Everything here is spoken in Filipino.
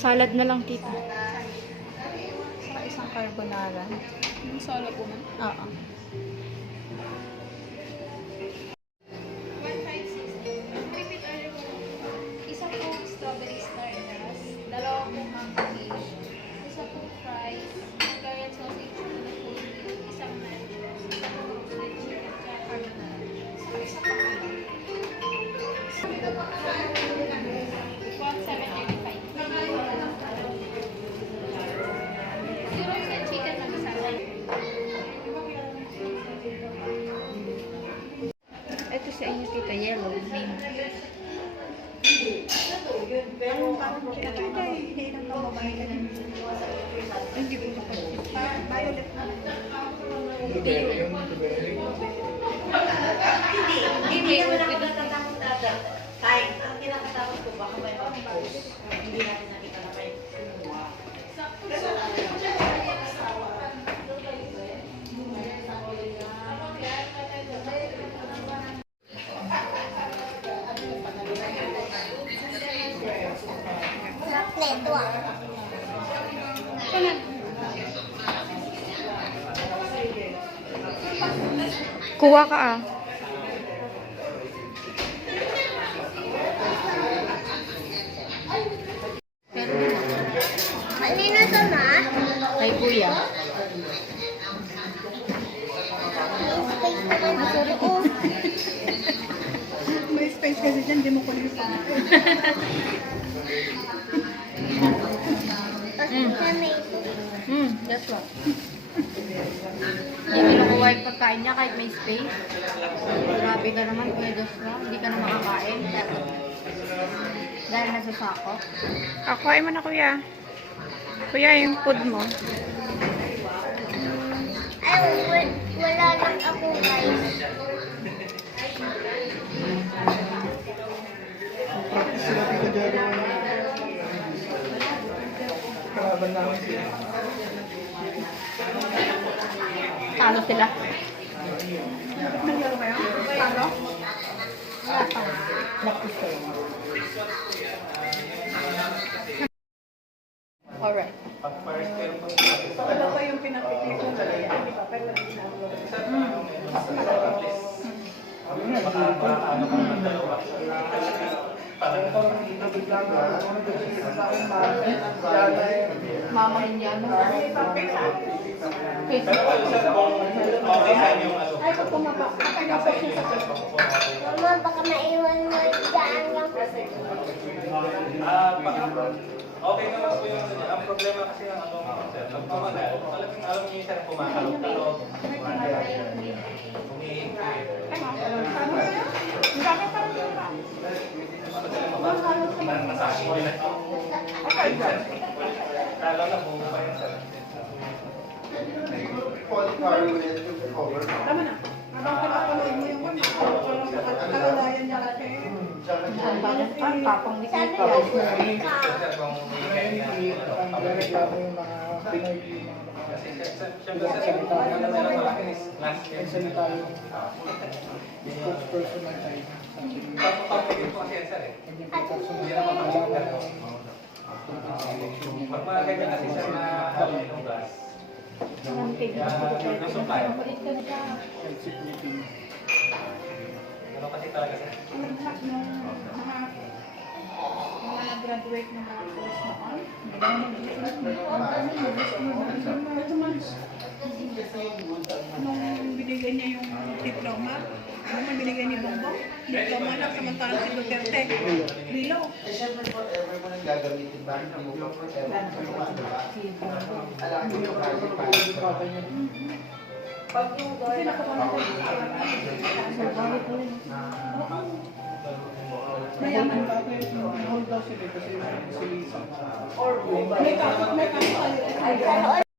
Salad na lang, tita. Saka isang carbonara. Yung solo po man. Oo. 1,560. Repeat order po. Isa po strawberry stardust, dalawa po mango fish, isa po fries, Hungarian sausage, isang nachos, isa po roasted chicken, kaya carbonara. Isa po ano. 1,735. Yung roasted chicken na isa. Ito sa inyo, tita. Yellow. Mint. Hindi ko kapag violet na. Hindi mo na natatakot dada. Time. Ang kinakatakot ko, baka may mag-post. Hindi natin nakita na may kumuha. Neto ah. Kuha ka ah. Kanina to na? Ay, kuya. May space kasi dyan, di mo ko yung pang. That's what. Hindi mo nakuha yung pagkain niya kahit may space. Grabe ka naman, Kuya Joshua. Hindi ka na makakain. Dahil nasa sako. Kuhain mo na, kuya. Kuya, yung food mo. Ay, wala lang ako guys. Talo sila. Nagyaro kayo? Talo? Wala pa. Lapis ko. Alright. Ano ba yung pinapili ko? Hindi pa, pero Mama Indiano. ay, kung pumapa. Nakagapos niya sa Facebook. Mama, baka maiwan mo dyan lang. Okay naman po yung ang problema kasi ng ano pag tumagal, talagang alam niyo isa na pumakalog-kalog, lalo na buo pa yun sa Tama na. Habang pinapanood mo yung one, kalalayan niya kasi. Ang bagat pa. Papang ni Sabi Tita. ko, ka. kasi siyempre sa salita na sila malaki is last year. Papapagin po kasi yan sir eh. Hindi na mapapagin. Pag mga ganyan kasi sir na yung gas, yung supply. Ganun kasi talaga sir. Yung lahat ng mga nag-graduate ng mga course na all, nung binigay niya yung diploma, ano binigay ni Bongbong? Diploma lang samantalang si Duterte. Below. Eh, syempre forever mo nang gagamitin ba? Hindi mo pa forever mo diba? Alam mo yung project pa. Pag yung Kasi nakuha mayaman ba? or May kaso tayo.